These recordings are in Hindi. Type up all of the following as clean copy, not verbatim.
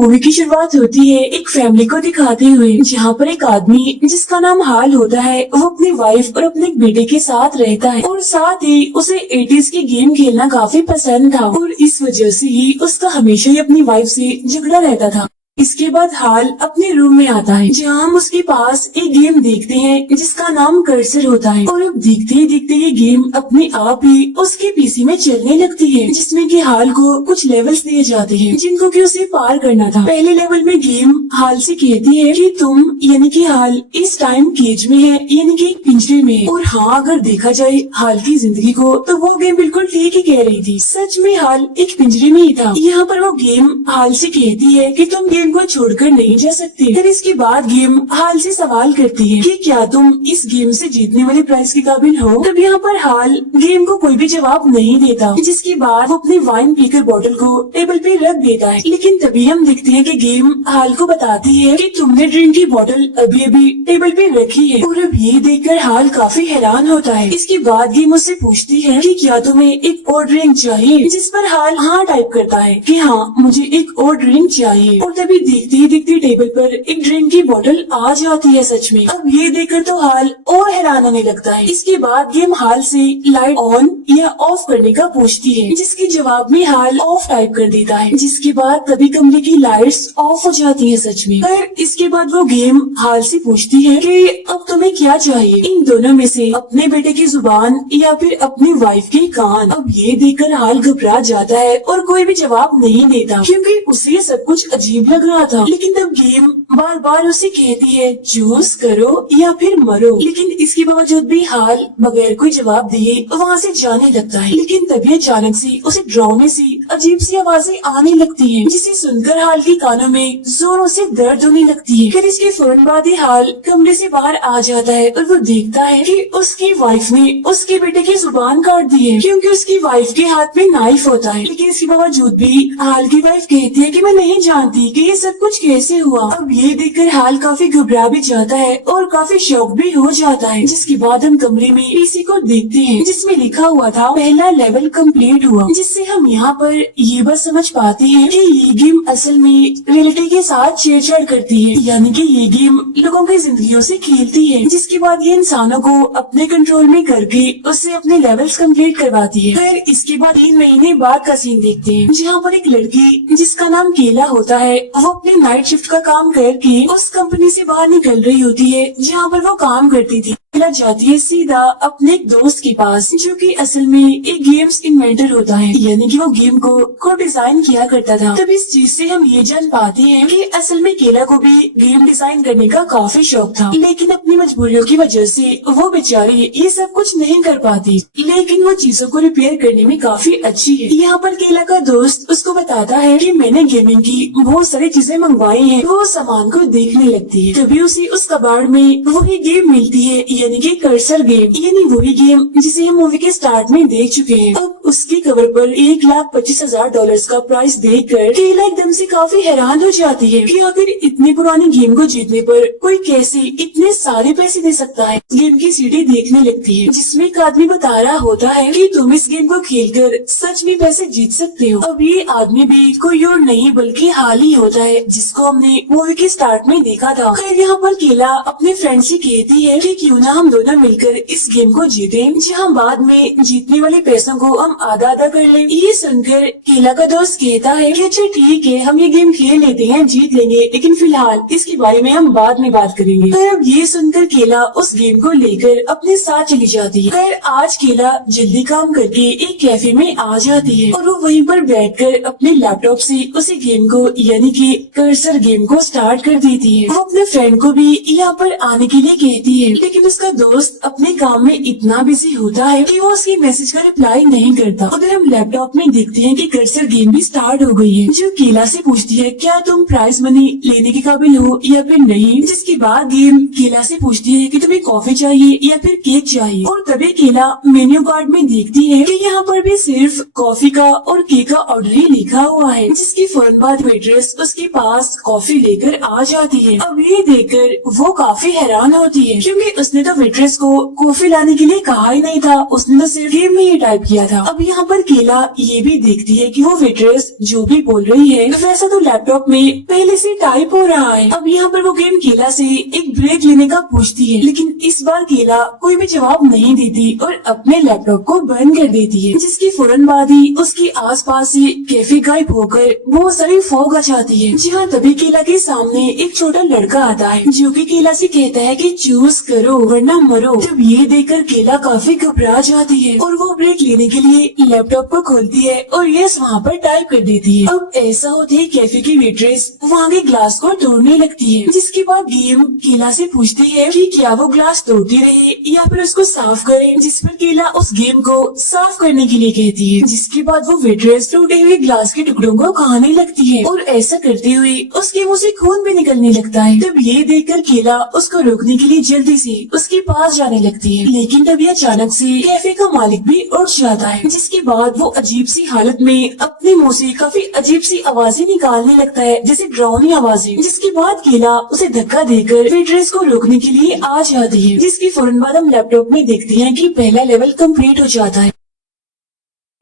मूवी की शुरुआत होती है एक फैमिली को दिखाते हुए, जहाँ पर एक आदमी जिसका नाम हाल होता है वो अपनी वाइफ और अपने बेटे के साथ रहता है और साथ ही उसे 80s के गेम खेलना काफी पसंद था और इस वजह से ही उसका हमेशा ही अपनी वाइफ से झगड़ा रहता था। इसके बाद हाल अपने रूम में आता है, जहाँ हम उसके पास एक गेम देखते हैं जिसका नाम कर्सर होता है और अब देखते ही देखते ये गेम अपने आप ही उसके पीसी में चलने लगती है, जिसमें कि हाल को कुछ लेवल्स दिए जाते हैं जिनको कि उसे पार करना था। पहले लेवल में गेम हाल से कहती है कि तुम यानी कि हाल इस टाइम केज में है, यानी कि एक पिंजरे में है। और हाँ, अगर देखा जाए हाल की जिंदगी को तो वो गेम बिल्कुल ठीक ही कह रही थी। सच में हाल एक पिंजरे में ही था। यहाँ पर वो गेम हाल से कहती है कि तुम गेम को छोड़कर नहीं जा सकते। फिर इसके बाद गेम हाल से सवाल करती है कि क्या तुम इस गेम से जीतने वाले प्राइज के काबिल हो। तब यहाँ पर हाल गेम को कोई भी जवाब नहीं देता, जिसके बाद वो अपनी वाइन पीकर बोतल को टेबल पे रख देता है। लेकिन तभी हम देखते हैं कि गेम हाल को बताती है कि तुमने ड्रिंक की बोतल अभी अभी टेबल पे रखी है। और अब ये देखकर हाल काफी हैरान होता है। इसके बाद गेम उससे पूछती है कि क्या तुम्हें एक और ड्रिंक चाहिए, जिस पर हाल हाँ टाइप करता है कि हाँ मुझे एक और ड्रिंक चाहिए। और तभी देखते ही देखते टेबल पर एक ड्रिंक की बोतल आ जाती है। सच में अब ये देखकर तो हाल और हैरान होने लगता है। इसके बाद गेम हाल से लाइट ऑन या ऑफ करने का पूछती है, जिसके जवाब में हाल ऑफ टाइप कर देता है। जिसके बाद तभी कमरे की लाइट्स ऑफ हो जाती है। सच में फिर इसके बाद वो गेम हाल से पूछती है कि अब तुम्हें क्या चाहिए, इन दोनों में से अपने बेटे की जुबान या फिर अपनी वाइफ के कान। अब ये देखकर हाल घबरा जाता है और कोई भी जवाब नहीं देता, क्योंकि उसे सब कुछ अजीब लग रहा था। लेकिन तब गेम बार बार उसे कहती है चूज करो या फिर मरो। लेकिन इसके बावजूद भी हाल बगैर कोई जवाब दिए वहाँ से जाने लगता है। लेकिन तभी अचानक से उसे डरावनी सी अजीब सी आवाजें आने लगती हैं, जिसे सुनकर हाल के कानों में जोरों से दर्द होने लगती है। फिर इसके फौरन बाद ही हाल कमरे से बाहर आ जाता है और वो देखता है कि उसकी वाइफ ने उसके बेटे की जुबान काट दी है, क्योंकि उसकी वाइफ के हाथ में नाइफ होता है। लेकिन इसके बावजूद भी हाल की वाइफ कहती है कि मैं नहीं जानती कि ये सब कुछ कैसे हुआ। अब ये देखकर हाल काफी घबरा भी जाता है और काफी शॉक भी हो जाता है। जिसके बाद हम कमरे में पीसी को देखते हैं, जिसमें लिखा हुआ था पहला लेवल कंप्लीट हुआ, जिससे हम यहाँ पर ये बात समझ पाते हैं कि ये गेम असल में रियलिटी के साथ छेड़छाड़ करती है, यानी कि ये गेम लोगों की जिंदगियों से खेलती है। जिसके बाद ये इंसानों को अपने कंट्रोल में करके उससे अपने लेवल्स कंप्लीट करवाती है। फिर इसके बाद 3 महीने बाद का सीन देखते हैं, जहाँ पर एक लड़की जिसका नाम केला होता है वो अपने नाइट शिफ्ट का काम करके उस कंपनी से बाहर निकल रही होती है जहाँ पर वो काम करती थी। केला जाती है सीधा अपने एक दोस्त के पास, जो कि असल में एक गेम्स इन्वेंटर होता है, यानी कि वो गेम को डिजाइन किया करता था। तब इस चीज से हम ये जान पाते हैं कि असल में केला को भी गेम डिजाइन करने का काफी शौक था, लेकिन अपनी मजबूरियों की वजह से वो बेचारी ये सब कुछ नहीं कर पाती। लेकिन वो चीजों को रिपेयर करने में काफी अच्छी है। यहाँ पर केला का दोस्त उसको बताता है कि मैंने गेमिंग की बहुत सारी चीजें मंगवाई हैं। वो सामान को देखने लगती है, तभी उसे उस कबाड़ में वही गेम मिलती है, यानी कि कर्सर गेम, यानी वही गेम जिसे हम मूवी के स्टार्ट में देख चुके हैं। अब उसकी कवर पर $1,25,000 का प्राइस देखकर केला एकदम से काफी हैरान हो जाती है कि आखिर इतनी पुरानी गेम को जीतने पर कोई कैसे इतने सारे पैसे दे सकता है। गेम की सीडी देखने लगती है, जिसमें एक आदमी बता रहा होता है कि तुम इस गेम को खेलकर सच में पैसे जीत सकते हो। अब ये आदमी भी कोई और नहीं बल्कि हाल ही होता है, जिसको हमने मूवी के स्टार्ट में देखा था। खैर यहाँ पर केला अपने फ्रेंड से कहती है कि क्यों ना हम दोनों मिलकर इस गेम को जीते, जहाँ बाद में जीतने वाले पैसों को हम आधा आधा कर ले। ये सुनकर केला का दोस्त कहता है कि अच्छा ठीक है, हम ये गेम खेल लेते हैं, जीत लेंगे, लेकिन फिलहाल इसके बारे में हम बाद में बात करेंगे। फिर अब ये सुनकर केला उस गेम को लेकर अपने साथ चली जाती है। फिर आज केला जल्दी काम करके एक कैफे में आ जाती है और वो वहीं पर बैठकर अपने लैपटॉप से उसी गेम को यानी कि कर्सर गेम को स्टार्ट कर देती है। वो अपने फ्रेंड को भी यहाँ पर आने के लिए कहती है, लेकिन उसका दोस्त अपने काम में इतना बिजी होता है कि वो उसके मैसेज का रिप्लाई नहीं करता। उधर हम लैपटॉप में देखते हैं कि कर्सर गेम भी स्टार्ट हो गई है, जो केला से पूछती है क्या तुम प्राइज मनी लेने के काबिल हो या फिर नहीं। जिसके बाद गेम केला से पूछती है कि तुम्हें कॉफी चाहिए या फिर केक चाहिए। और तभी केला मेन्यू कार्ड में देखती है कि यहाँ पर भी सिर्फ कॉफी का और केक का ऑर्डर ही लिखा हुआ है। जिसकी फौरन बाद वेट्रेस उसके पास कॉफी लेकर आ जाती है। अब ये देखकर वो काफी हैरान होती है, क्योंकि उसने तो वेट्रेस को कॉफी लाने के लिए कहा ही नहीं था, उसने तो सिर्फ गेम में ही टाइप किया था। अब अब यहाँ पर केला ये भी देखती है कि वो वेट्रेस जो भी बोल रही है वैसा तो लैपटॉप में पहले से टाइप हो रहा है। अब यहाँ पर वो गेम केला से एक ब्रेक लेने का पूछती है, लेकिन इस बार केला कोई भी जवाब नहीं देती और अपने लैपटॉप को बंद कर देती है, जिसकी फौरन बाद ही उसके आसपास से कैफे गायब होकर बहुत सारी फॉग आ जाती है। जी हाँ, तभी केला के सामने एक छोटा लड़का आता है जो कि केला से कहता है कि चूज करो वरना मरो। जब ये देखकर केला काफी घबरा जाती है और वो ब्रेक लेने के लिए लैपटॉप को खोलती है और यस वहाँ पर टाइप कर देती है। अब ऐसा होते ही कैफे की वेट्रेस वहाँ के ग्लास को तोड़ने लगती है, जिसके बाद गेम केला से पूछती है कि क्या वो ग्लास तोड़ती रहे या फिर उसको साफ करे, जिस पर केला उस गेम को साफ करने के लिए कहती है। जिसके बाद वो वेट्रेस टूटे हुए ग्लास के टुकड़ों को खाने लगती है और ऐसा करते हुए उसके मुंह से खून भी निकलने लगता है। तब ये देखकर केला उसको रोकने के लिए जल्दी से उसके पास जाने लगती है, लेकिन तभी अचानक से कैफे का मालिक भी उठ जाता है, जिसके बाद वो अजीब सी हालत में अपने मुंह से काफी अजीब सी आवाजें निकालने लगता है, जैसे डरावनी आवाजें। जिसके बाद केला उसे धक्का देकर वेट्रेस को रोकने के लिए आ जाती है, जिसकी फौरन बाद हम लैपटॉप में देखते हैं कि पहला लेवल कंप्लीट हो जाता है।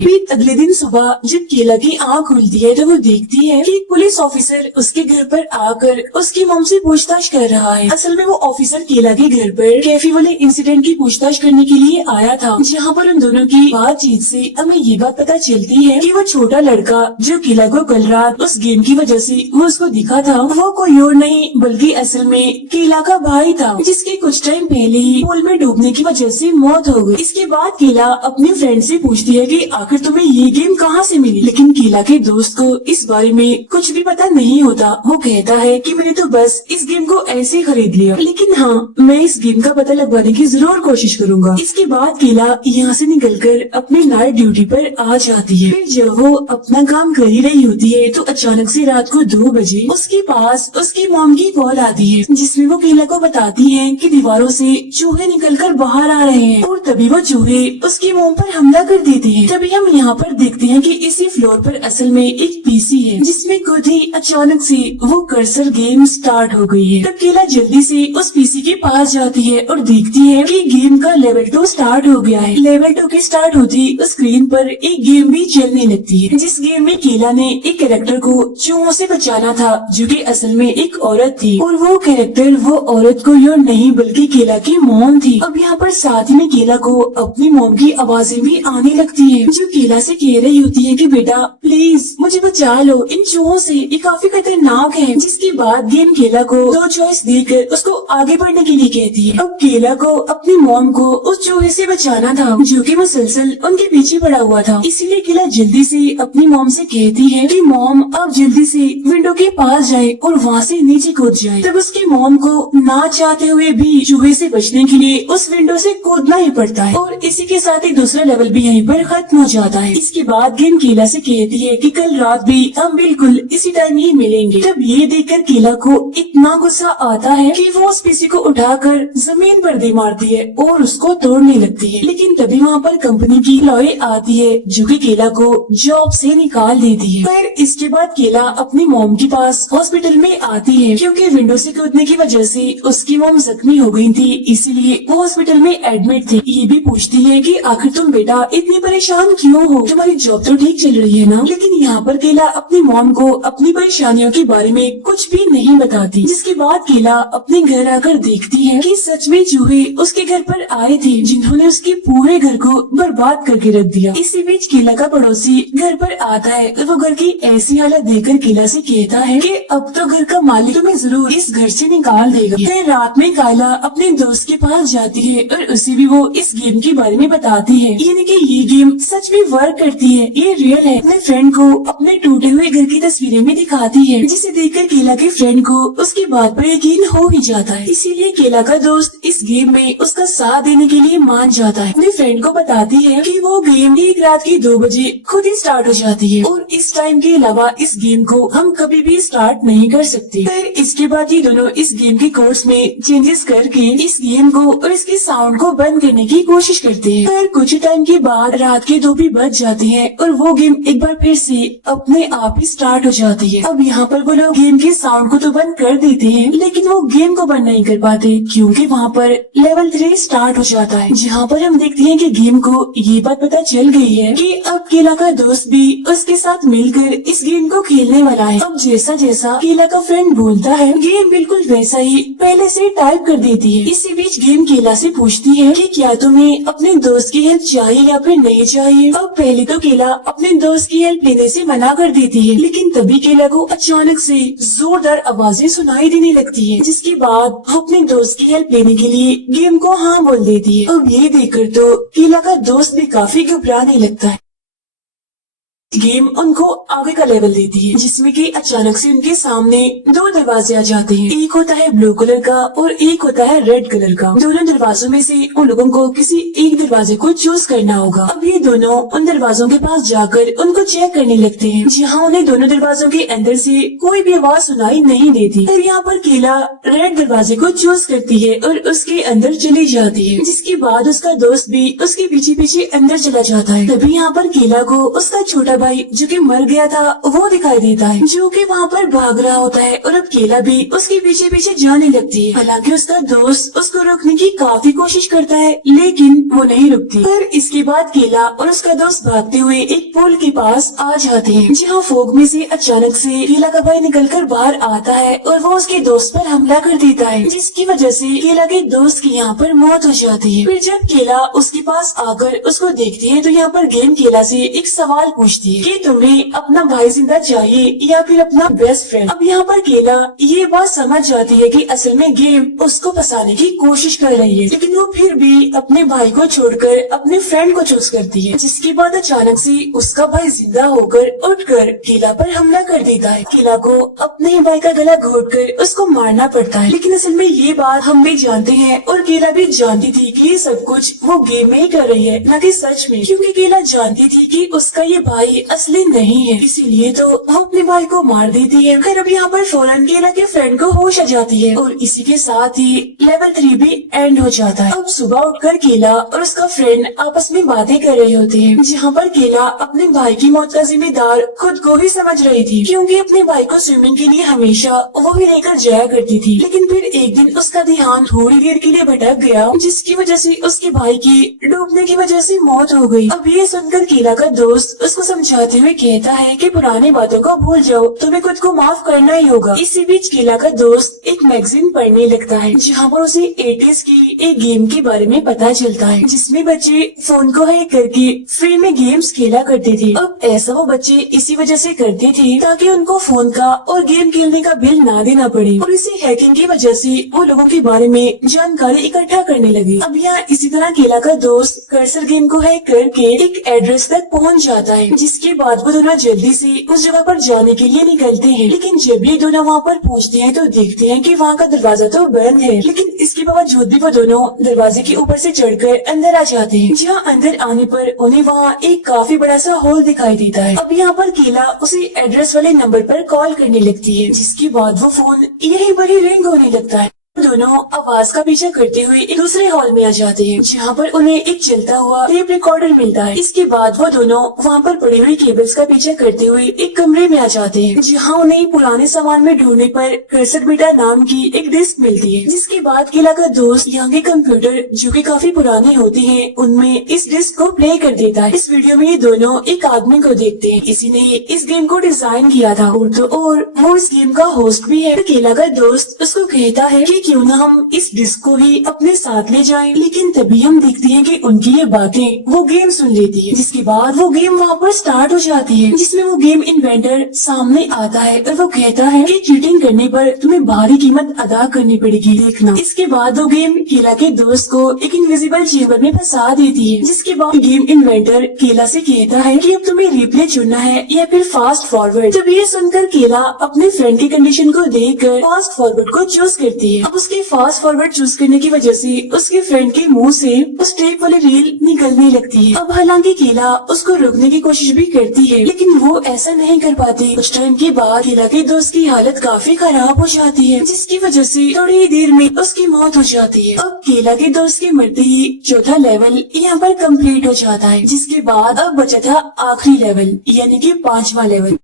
फिर अगले दिन सुबह जब केला की आँख खुलती है तो वो देखती है कि एक पुलिस ऑफिसर उसके घर पर आकर उसकी मॉम से पूछताछ कर रहा है। असल में वो ऑफिसर केला के घर पर कैफे वाले इंसिडेंट की पूछताछ करने के लिए आया था, जहाँ पर उन दोनों की बातचीत से हमें ये बात पता चलती है कि वो छोटा लड़का जो केला को कल रात उस गेम की वजह से वो उसको दिखा था, वो कोई और नहीं बल्कि असल में केला का भाई था, जिसके कुछ टाइम पहले ही पूल में डूबने की वजह से मौत हो गई। इसके बाद केला अपनी फ्रेंड से पूछती है कि आखिर तुम्हें ये गेम कहाँ से मिली, लेकिन केला के दोस्त को इस बारे में कुछ भी पता नहीं होता। वो कहता है कि मैंने तो बस इस गेम को ऐसे ही खरीद लिया, लेकिन हाँ मैं इस गेम का पता लगवाने की जरूर कोशिश करूंगा। इसके बाद केला यहाँ से निकलकर अपनी नाइट ड्यूटी पर आ जाती है। फिर जब वो अपना काम कर ही रही होती है तो अचानक से रात को 2 बजे उसके पास उसकी मॉम की कॉल आती है, जिसमें वो केला को बताती है कि दीवारों से चूहे निकलकर बाहर आ रहे हैं और तभी वो चूहे उसकी मॉम पर हमला कर देते हैं। तभी हम यहाँ पर देखते हैं कि इसी फ्लोर पर असल में एक पीसी है, जिसमें खुद ही अचानक से वो कर्सर गेम स्टार्ट हो गई है। तब केला जल्दी से उस पीसी के पास जाती है और देखती है कि गेम का लेवल 2 स्टार्ट हो गया है। लेवल 2 की स्टार्ट होती स्क्रीन पर एक गेम भी चलने लगती है, जिस गेम में केला ने एक कैरेक्टर को चूहों से बचाना था, जो कि असल में एक औरत थी और वो कैरेक्टर वो औरत कोई और नहीं बल्कि केला की मॉम थी। अब यहाँ पर साथ ही में केला को अपनी मॉम की आवाजें भी आने लगती है, जो केला से कह रही होती है कि बेटा प्लीज मुझे बचा लो इन चूहों से, ये काफी खतरनाक है। जिसके बाद गेम केला को 2 चॉइस देकर उसको आगे बढ़ने के लिए कहती है। अब केला को अपनी मॉम को उस चूहे से बचाना था, जो कि मुसलसल उनके पीछे पड़ा हुआ था। इसीलिए केला जल्दी से अपनी मॉम से कहती है कि मॉम आप जल्दी से विंडो के पास जाए और वहाँ से नीचे कूद जाए। तब उसकी मॉम को ना चाहते हुए भी चूहे से बचने के लिए उस विंडो से कूदना ही पड़ता है और इसी के साथ ही दूसरा लेवल भी यहीं पर खत्म हो जाता है। इसके बाद गेम केला से कहती है कि कल रात भी हम बिल्कुल इसी टाइम ही मिलेंगे। तब ये देखकर केला को इतना गुस्सा आता है कि वो उस पीसी को उठाकर जमीन पर दे मारती है और उसको तोड़ने लगती है। लेकिन तभी वहाँ पर कंपनी की एम्प्लॉय आती है, जो कि केला को जॉब से निकाल देती है। फिर इसके बाद केला अपनी मॉम के पास हॉस्पिटल में आती है, क्योंकि विंडो से कूदने की वजह से उसकी मॉम जख्मी हो गई थी, इसीलिए वो हॉस्पिटल में एडमिट थी। ये भी पूछती है कि आखिर तुम बेटा इतनी परेशान क्यों हो, तुम्हारी जॉब तो ठीक चल रही है ना। लेकिन यहाँ पर केला अपनी मॉम को अपनी परेशानियों के बारे में कुछ भी नहीं बताती। जिसके बाद केला अपने घर आकर देखती है कि सच में चूहे उसके घर पर आए थे, जिन्होंने उसके पूरे घर को बर्बाद करके रख दिया। इसी बीच केला का पड़ोसी घर पर आता है और वो घर की ऐसी हालत देखकर केला से कहता है कि अब तो घर का मालिक तुम्हें जरूर इस घर से निकाल देगा। फिर रात में काला अपने दोस्त के पास जाती है और उसे भी वो इस गेम के बारे में बताती है, यानी कि ये गेम सच में वर्क करती है, ये रियल है। अपने फ्रेंड को अपने टूटे हुए घर की तस्वीरें में दिखाती है, जिसे देखकर केला के फ्रेंड को उसकी बात पर यकीन हो ही जाता है। इसीलिए केला का दोस्त इस गेम में उसका साथ देने के लिए मान जाता है। अपने फ्रेंड को बताती है कि वो गेम एक रात की 2 बजे खुद ही स्टार्ट हो जाती है और इस टाइम के अलावा इस गेम को हम कभी भी स्टार्ट नहीं कर सकते। फिर इसके बाद ये दोनों इस गेम के कोर्स में चेंजेस करके इस गेम को और इसके साउंड को बंद करने की कोशिश करते हैं। फिर कुछ टाइम के बाद रात के 2 भी बच जाती है और वो गेम एक बार फिर से अपने आप ही स्टार्ट हो जाती है। अब यहाँ पर वो लोग गेम के साउंड को तो बंद कर देते हैं, लेकिन वो गेम को बंद नहीं कर पाते क्योंकि वहाँ पर लेवल 3 स्टार्ट हो जाता है, जहाँ पर हम देखते हैं कि गेम को ये बात पता चल गई है कि अब केला का दोस्त भी उसके साथ मिलकर इस गेम को खेलने वाला है। अब जैसा जैसा केला का फ्रेंड बोलता है, गेम बिल्कुल वैसा ही पहले से टाइप कर देती है। इसी बीच गेम केला से पूछती है कि क्या तुम्हें अपने दोस्त की हेल्प चाहिए या फिर नहीं चाहिए। अब पहले तो केला अपने दोस्त की हेल्प लेने से मना कर देती है, लेकिन तभी केला को अचानक से जोरदार आवाजें सुनाई देने लगती है, जिसके बाद वो अपने दोस्त की हेल्प लेने के लिए गेम को हाँ बोल देती है। अब ये देखकर तो केला का दोस्त भी काफी घबराने लगता है। गेम उनको आगे का लेवल देती है, जिसमें कि अचानक से उनके सामने 2 दरवाजे आ जाते हैं। एक होता है ब्लू कलर का और एक होता है रेड कलर का। दोनों दरवाजों में से उन लोगों को किसी एक दरवाजे को चूज करना होगा। अब ये दोनों उन दरवाजों के पास जाकर उनको चेक करने लगते हैं, जहाँ उन्हें दोनों दरवाजों के अंदर से कोई भी आवाज सुनाई नहीं देती। फिर यहाँ पर केला रेड दरवाजे को चूज करती है और उसके अंदर चली जाती है, जिसके बाद उसका दोस्त भी उसके पीछे पीछे अंदर चला जाता है। तभी यहाँ पर केला को उसका छोटा भाई जो कि मर गया था वो दिखाई देता है, जो कि वहाँ पर भाग रहा होता है और अब केला भी उसके पीछे पीछे जाने लगती है। हालांकि उसका दोस्त उसको रोकने की काफी कोशिश करता है, लेकिन वो नहीं रुकती। फिर इसके बाद केला और उसका दोस्त भागते हुए एक पुल के पास आ जाते हैं, जहाँ फोग में से अचानक से केला का भाई निकलकर बाहर आता है और वो उसके दोस्त पर हमला कर देता है, जिसकी वजह से केला के दोस्त की यहाँ पर मौत हो जाती है। फिर जब केला उसके पास आकर उसको देखती है तो यहाँ पर गेम केला से एक सवाल पूछती है कि तुम्हें अपना भाई जिंदा चाहिए या फिर अपना बेस्ट फ्रेंड। अब यहाँ पर केला ये बात समझ जाती है कि असल में गेम उसको फंसाने की कोशिश कर रही है, लेकिन वो फिर भी अपने भाई को छोड़कर अपने फ्रेंड को चूज करती है। जिसके बाद अचानक से उसका भाई जिंदा होकर उठकर केला पर हमला कर देता है। केला को अपने ही भाई का गला घोटकर उसको मारना पड़ता है, लेकिन असल में ये बात हम भी जानते हैं और केला भी जानती थी कि ये सब कुछ वो गेम में ही कर रही है, न कि सच में, क्योंकि केला जानती थी कि उसका ये भाई असली नहीं है, इसीलिए तो वो अपने भाई को मार देती है। फिर अब यहाँ पर फौरन केला के फ्रेंड को होश आ जाती है और इसी के साथ ही लेवल 3 भी एंड हो जाता है। अब सुबह उठकर केला और उसका फ्रेंड आपस में बातें कर रहे होते हैं, जहाँ पर केला अपने भाई की मौत का जिम्मेदार खुद को ही समझ रही थी, क्योंकि अपने भाई को स्विमिंग के लिए हमेशा वो ही लेकर जाया करती थी। लेकिन फिर एक दिन उसका ध्यान थोड़ी देर के लिए भटक गया, जिसकी वजह से उसके भाई की डूबने की वजह से मौत हो गई। अब ये सुनकर केला का दोस्त उसको समझाते हुए कहता है कि पुरानी बातों को भूल जाओ, तुम्हें खुद को माफ करना ही होगा। इसी बीच केला का दोस्त एक मैगजीन पढ़ने लगता है, जहाँ पर उसे 80s की एक गेम के बारे में पता चलता है, जिसमें बच्चे फोन को हैक करके फ्री में गेम्स खेला करते थे। अब ऐसा वो बच्चे इसी वजह से करते थे ताकि उनको फोन का और गेम खेलने का बिल ना देना पड़े, और इसी हैकिंग की वजह से वो लोगों के बारे में जानकारी इकट्ठा करने लगे। अब यहाँ इसी तरह केला का दोस्त कर्सर गेम को हैक करके एक एड्रेस तक पहुँच जाता है, जिसके बाद वो दोनों जल्दी से उस जगह पर जाने के लिए निकलते हैं। लेकिन जब ये दोनों वहाँ पर पहुँचते हैं तो देखते हैं कि वहाँ का दरवाजा तो बंद है, लेकिन इसके बावजूद भी वो दोनों दरवाजे के ऊपर से चढ़कर अंदर आ जाते हैं, जहाँ अंदर आने पर उन्हें वहाँ एक काफी बड़ा सा हॉल दिखाई देता है। अब यहाँ पर केला उसी एड्रेस वाले नंबर पर कॉल करने लगती है, जिसके बाद वो फोन यहीं पर ही रिंग होने लगता है। दोनों आवाज का पीछा करते हुए एक दूसरे हॉल में आ जाते हैं, जहाँ पर उन्हें एक चलता हुआ टेप रिकॉर्डर मिलता है। इसके बाद वो दोनों वहाँ पर पड़ी हुई केबल्स का पीछा करते हुए एक कमरे में आ जाते हैं, जहाँ उन्हें पुराने सामान में ढूंढने पर कर्सर बीटा नाम की एक डिस्क मिलती है। जिसके बाद केला का दोस्त यहाँ के कंप्यूटर जो कि काफी पुराने होते हैं उनमें इस डिस्क को प्ले कर देता है। इस वीडियो में ये दोनों एक आदमी को देखते हैं, इसी ने इस गेम को डिजाइन किया था और वो इस गेम का होस्ट भी है। तो केला का दोस्त उसको कहता है कि क्यों ना हम इस डिस्क को ही अपने साथ ले जाएं, लेकिन तभी हम देखते हैं कि उनकी ये बातें वो गेम सुन लेती है। जिसके बाद वो गेम वहाँ पर स्टार्ट हो जाती है, जिसमें वो गेम इन्वेंटर सामने आता है और वो कहता है कि चीटिंग करने पर तुम्हें भारी कीमत अदा करनी पड़ेगी, देखना। इसके बाद वो गेम केला के दोस्त को एक इनविजिबल चेम्बर में फंसा देती है। जिसके बाद गेम इन्वेंटर केला से कहता है कि अब तुम्हें रिप्ले चुनना है या फिर फास्ट फॉरवर्ड। जब ये सुनकर केला अपने फ्रेंड की कंडीशन को देखकर फास्ट फॉरवर्ड को चूज करती है। अब उसके फास्ट फॉरवर्ड चूज करने की वजह से उसके फ्रेंड के मुंह से उस टेप वाली रील निकलने लगती है। अब हालांकि केला उसको रोकने की कोशिश भी करती है, लेकिन वो ऐसा नहीं कर पाती। कुछ टाइम के बाद केला के दोस्त की हालत काफी खराब हो जाती है, जिसकी वजह से थोड़ी ही देर में उसकी मौत हो जाती है। अब केला के दोस्त के मरते ही चौथा लेवल यहाँ पर कंप्लीट हो जाता है, जिसके बाद अब बचा था आखिरी लेवल यानी कि 5वां लेवल।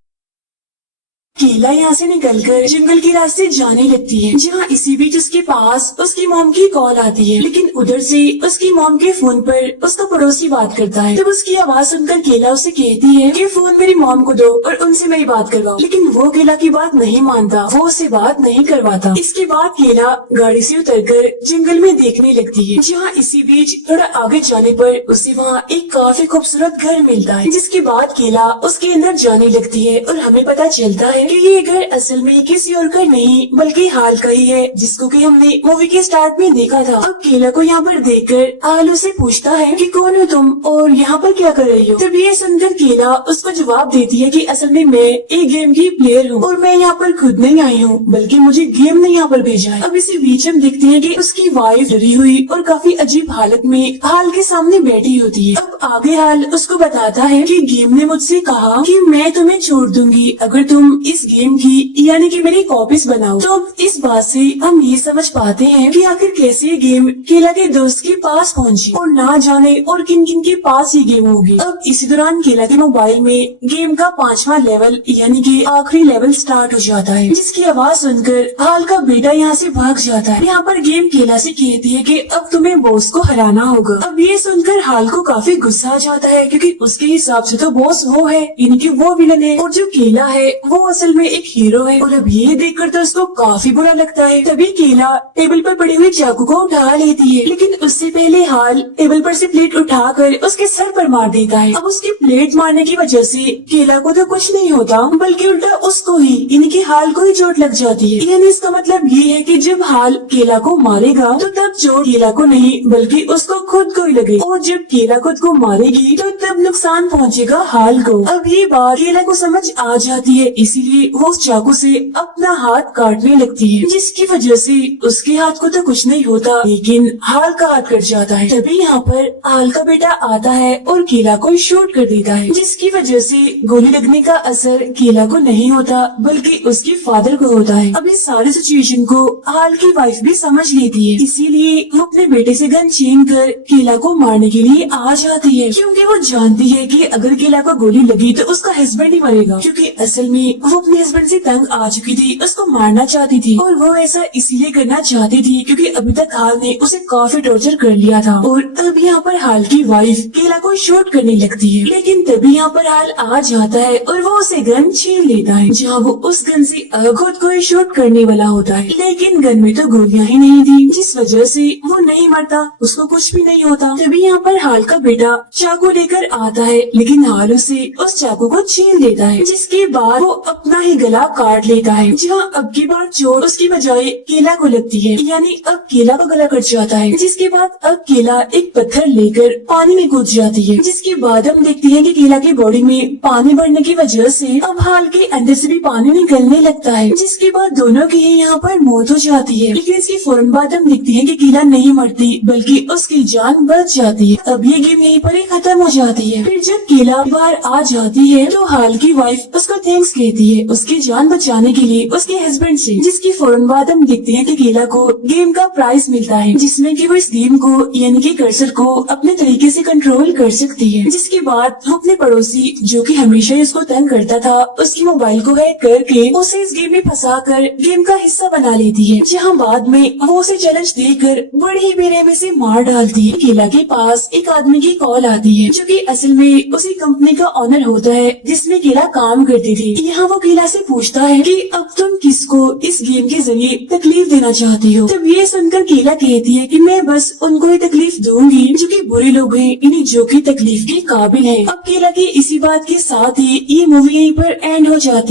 केला यहाँ से निकलकर जंगल के रास्ते जाने लगती है, जहाँ इसी बीच उसके पास उसकी मॉम की कॉल आती है। लेकिन उधर से उसकी मॉम के फोन पर उसका पड़ोसी बात करता है। तब उसकी आवाज सुनकर केला उसे कहती है कि फोन मेरी मॉम को दो और उनसे मेरी बात करवाओ। लेकिन वो केला की बात नहीं मानता, वो उससे बात नहीं करवाता। इसके बाद केला गाड़ी से उतरकर जंगल में देखने लगती है, जहाँ इसी बीच थोड़ा आगे जाने पर उसे वहाँ एक काफी खूबसूरत घर मिलता है। जिसके बाद केला उसके अंदर जाने लगती है और हमें पता चलता है कि ये घर असल में किसी और का नहीं बल्कि हाल का ही है, जिसको कि हमने मूवी के स्टार्ट में देखा था। अब केला को यहाँ पर देखकर हाल उसे पूछता है कि कौन हो तुम और यहाँ पर क्या कर रही हो। तब ये सुनकर केला उसको जवाब देती है कि असल में मैं एक गेम की प्लेयर हूँ और मैं यहाँ पर खुद नहीं आई हूँ, बल्कि मुझे गेम ने यहाँ पर भेजा है। अब इसी बीच हम देखते हैं कि उसकी वाइफ डरी हुई और काफी अजीब हालत में हाल के सामने बैठी होती है। अब आगे हाल उसको बताता है कि गेम ने मुझसे कहा कि मैं तुम्हें छोड़ दूंगी अगर तुम इस गेम की यानी कि मेरी कॉपीज बनाओ। तो अब इस बात से हम ये समझ पाते हैं कि आखिर कैसे ये गेम केला के दोस्त के पास पहुंची और ना जाने और किन किन के पास ये गेम होगी। अब इसी दौरान केला के मोबाइल में गेम का 5वां लेवल यानी कि आखिरी लेवल स्टार्ट हो जाता है, जिसकी आवाज सुनकर हाल का बेटा यहाँ से भाग जाता है। यहाँ पर गेम केला से कहती है कि अब तुम्हें बॉस को हराना होगा। अब ये सुनकर हाल को काफी गुस्सा आ जाता है, क्योंकि उसके हिसाब से तो बॉस वो है यानी कि वो विलन है और जो केला है वो असल में एक हीरो है। और अब ये देखकर तो उसको काफी बुरा लगता है। तभी केला टेबल पर पड़ी हुई चाकू को उठा लेती है, लेकिन उससे पहले हाल टेबल पर से प्लेट उठाकर उसके सर पर मार देता है। अब उसकी प्लेट मारने की वजह से केला को तो कुछ नहीं होता, बल्कि उल्टा उसको ही यानी कि हाल को ही चोट लग जाती है। यानी इसका मतलब ये है कि जब हाल केला को मारेगा तो तब चोट केला को नहीं बल्कि उसको खुद को ही लगे, और जब केला खुद को मारेगी तो तब नुकसान पहुँचेगा हाल को। अब ये बात केला को समझ आ जाती है, इसीलिए वो उस चाकू से अपना हाथ काटने लगती है, जिसकी वजह से उसके हाथ को तो कुछ नहीं होता, लेकिन हाल का हाथ कट जाता है। तभी यहाँ पर हाल का बेटा आता है और केला को शूट कर देता है, जिसकी वजह से गोली लगने का असर केला को नहीं होता बल्कि उसके फादर को होता है। अब इस सारी सिचुएशन को हाल की वाइफ भी समझ लेती है, इसीलिए वो अपने बेटे से गन छीन कर केला को मारने के लिए आ जाती है, क्योंकि वो जानती है कि अगर केला को गोली लगी तो उसका हस्बैंड ही मरेगा, क्योंकि असल में वो अपने हस्बैंड से तंग आ चुकी थी, उसको मारना चाहती थी। और वो ऐसा इसीलिए करना चाहती थी क्योंकि अभी तक हाल ने उसे काफी टॉर्चर कर लिया था। और अब यहाँ पर हाल की वाइफ केला को शूट करने लगती है, लेकिन तभी यहाँ पर हाल आ जाता है और वो उसे गन छीन लेता है, जहाँ वो उस गन से खुद को ही शूट करने वाला होता है। लेकिन गन में तो गोलियां ही नहीं थी, जिस वजह से वो नहीं मरता, उसको कुछ भी नहीं होता। तभी यहाँ पर हाल का बेटा चाकू लेकर आता है, लेकिन हाल उसे उस चाकू को छीन लेता है, जिसके बाद वो अपना ही गला काट लेता है, जहाँ अब की बार चोट उसकी बजाय केला को लगती है, यानी अब केला का गला कट जाता है। जिसके बाद अब केला एक पत्थर लेकर पानी में कूद जाती है, जिसके बाद हम देखते हैं कि केला की बॉडी में पानी बढ़ने की वजह से अब हाल के अंदर से भी पानी निकलने लगता है, जिसके बाद दोनों की ही यहाँ पर मौत हो जाती है। लेकिन इसके फौरन बाद हम देखते हैं कि केला नहीं मरती बल्कि उसकी जान बच जाती है। अब ये गेम यहीं पर ही खत्म हो जाती है। फिर जब केला बाहर आ जाती है तो हाल की वाइफ उसको थैंक्स कहती है उसकी जान बचाने के लिए उसके हस्बैंड से, जिसकी फौरन बाद हम देखते हैं कि केला को गेम का प्राइज मिलता है, जिसमें कि वो इस गेम को यानी कि कर्सर को अपने तरीके से कंट्रोल कर सकती है। जिसके बाद वो अपने पड़ोसी जो कि हमेशा ही उसको तंग करता था उसकी मोबाइल को हैक करके उसे इस गेम में फंसा कर गेम का हिस्सा बना लेती है, जहाँ बाद में वो उसे चैलेंज देकर बड़ी ही बेरहमी से मार डालती है। केला के पास एक आदमी की कॉल आती है जो कि असल में उसी कंपनी का ऑनर होता है जिसमें केला काम करती थी। यहाँ वो केला से पूछता है कि अब तुम किसको इस गेम के जरिए तकलीफ देना चाहती हो। तब ये सुनकर केला कहती है कि मैं बस उनको ही तकलीफ दूंगी जो कि बुरे लोग हैं, इन्हीं जो की तकलीफ के काबिल है। अब केला की इसी बात के साथ ही ये मूवी यहीं पर एंड हो जाती है।